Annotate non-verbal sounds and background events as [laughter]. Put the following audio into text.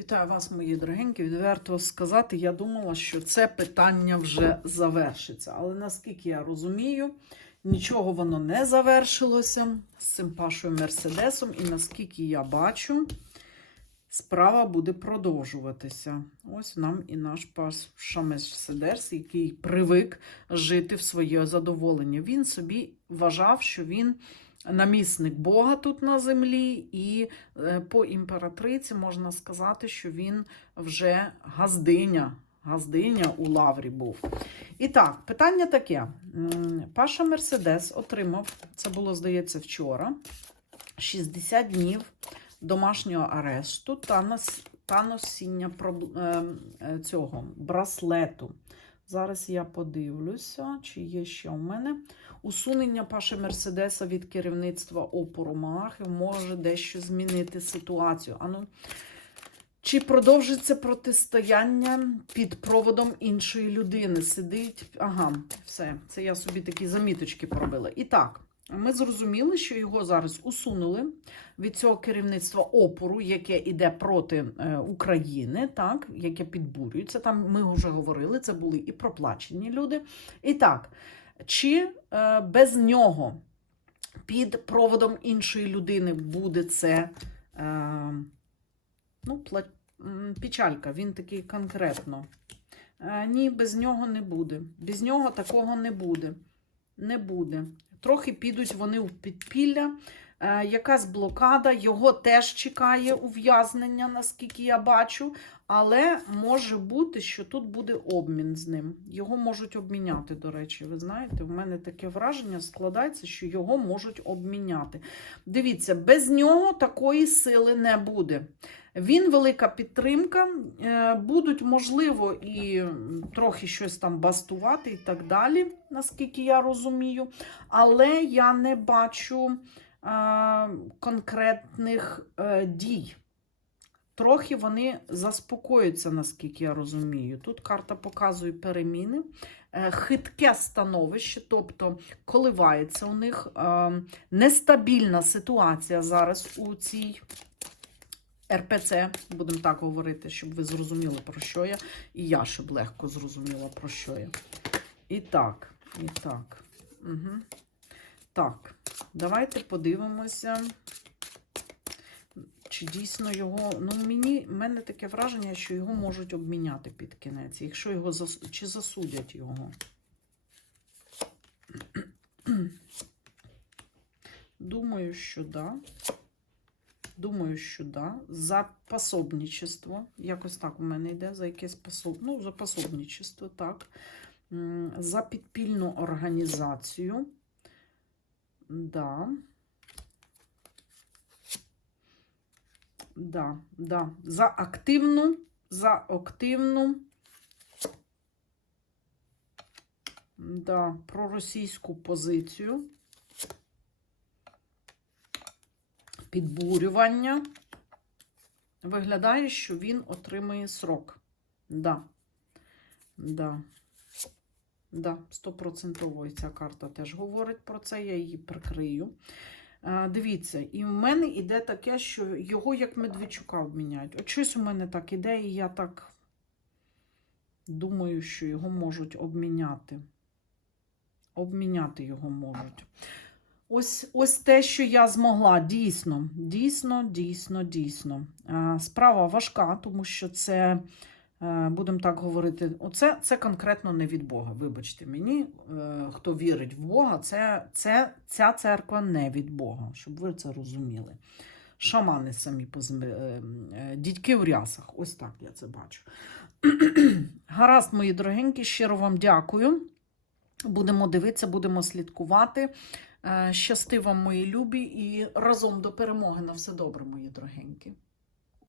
Вітаю вас, мої дорогенькі. Відверто сказати, я думала, що це питання вже завершиться. Але наскільки я розумію, нічого воно не завершилося з цим Пашою Мерседесом, і наскільки я бачу, справа буде продовжуватися. Ось нам і наш Паша Мерседес, який привик жити в своє задоволення. Він собі вважав, що він намісник Бога тут на землі, і е, по імператриці можна сказати, що він вже газдиня. Газдиня у Лаврі був. І так, питання таке: Паша Мерседес отримав, це було, здається, вчора, 60 днів домашнього арешту та, носіння проб- е, е, цього браслету. Зараз я подивлюся, чи є ще у мене. Усунення Паші Мерседеса від керівництва опору Малахів може дещо змінити ситуацію. Ану, чи продовжиться протистояння під проводом іншої людини? Сидить. Ага, все. Це я собі такі заміточки поробила. І так, ми зрозуміли, що його зараз усунули від цього керівництва опору, яке йде проти е, України, так, яке підбурюється. Там ми вже говорили, це були і проплачені люди. І так, чи е, без нього під проводом іншої людини буде це е, ну, печалька, він такий конкретно. Ні, без нього не буде. Без нього такого не буде. Не буде. Трохи підуть вони в підпілля. Е, якась блокада, його теж чекає ув'язнення, наскільки я бачу. Але може бути, що тут буде обмін з ним. Його можуть обміняти, до речі. Ви знаєте, в мене таке враження складається, що його можуть обміняти. Дивіться, без нього такої сили не буде. Він велика підтримка. е, Будуть, можливо, і трохи щось там бастувати і так далі, наскільки я розумію. Але я не бачу е, конкретних е, дій. Трохи вони заспокоюються, наскільки я розумію. Тут карта показує переміни, хитке становище, тобто коливається у них нестабільна ситуація зараз у цій РПЦ, будемо так говорити, щоб ви зрозуміли, про що я, і я, щоб легко зрозуміла, про що я. І так, і так. Угу. Так, давайте подивимося. Чи дійсно його. Ну, мені в мене таке враження, що його можуть обміняти під кінець. Якщо його зас... чи засудять його. Думаю, що да. Думаю, що да. За пособничество. Якось так у мене йде за якесь пособ... ну, за пособничество, так. За підпільну організацію. Да. Да, да. За активну, за активну, да, проросійську позицію, підбурювання. Виглядає, що він отримає срок. Да. Да. Да, стопроцентово ця карта теж говорить про це, я її прикрию. А, Дивіться, і в мене іде таке, що його як Медведчука обміняють. От щось у мене так іде, і я так думаю, що його можуть обміняти. Обміняти його можуть. Ось, ось те, що я змогла. Дійсно, дійсно, дійсно, дійсно. Справа важка, тому що це. Е, Будемо так говорити, оце це конкретно не від Бога. Вибачте мені, е, хто вірить в Бога, це, це, ця церква не від Бога, щоб ви це розуміли. Шамани самі позм... е, дідьки в рясах. Ось так я це бачу. [clears throat] Гаразд, мої дорогенькі, щиро вам дякую. Будемо дивитися, будемо слідкувати. Е, Щасти вам, мої любі, і разом до перемоги. На все добре, мої дорогенькі.